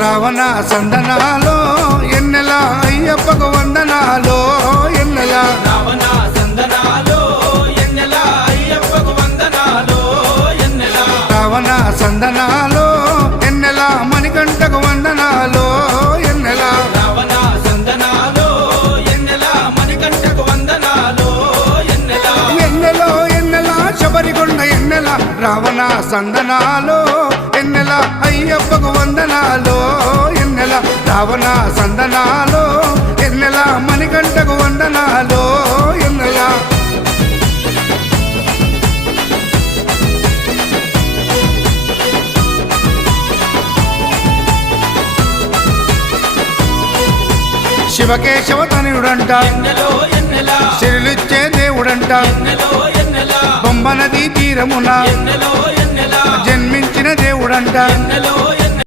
రావణ సందనాలో ఎన్నెల అయ్యప్పకు వందనాలో ఎన్నెల రావణ సందనాలో ఎన్నెల అయ్యప్పకు వందనాలో ఎన్నెల రావణ సందనాలో ఎన్నెల మణికంఠకు వందనాలో ఎన్నెల రావణ సందనాలో ఎన్నెల మణికంఠకు వందనాలో ఎన్నెల ఎన్నెలో ఎన్నెల శబరికొండ ఎన్నెల రావణ సందనాలో ఎన్నెల అయ్యప్పకు వందనాలో ఎన్నెల రావణ సందనాలో ఎన్నెల మణికంఠకు వందనాలో ఎన్నెల శివకేశవ తనయుడంట ఎన్నెలో ఎన్నెల శిరులిచ్చే దేవుడంట ఎన్నెలో ఎన్నెల బొమ్మ నదీ తీరమున ఎన్నెలో ఎన్నెల జన్మించిన దేవుడంట ఎన్నెలో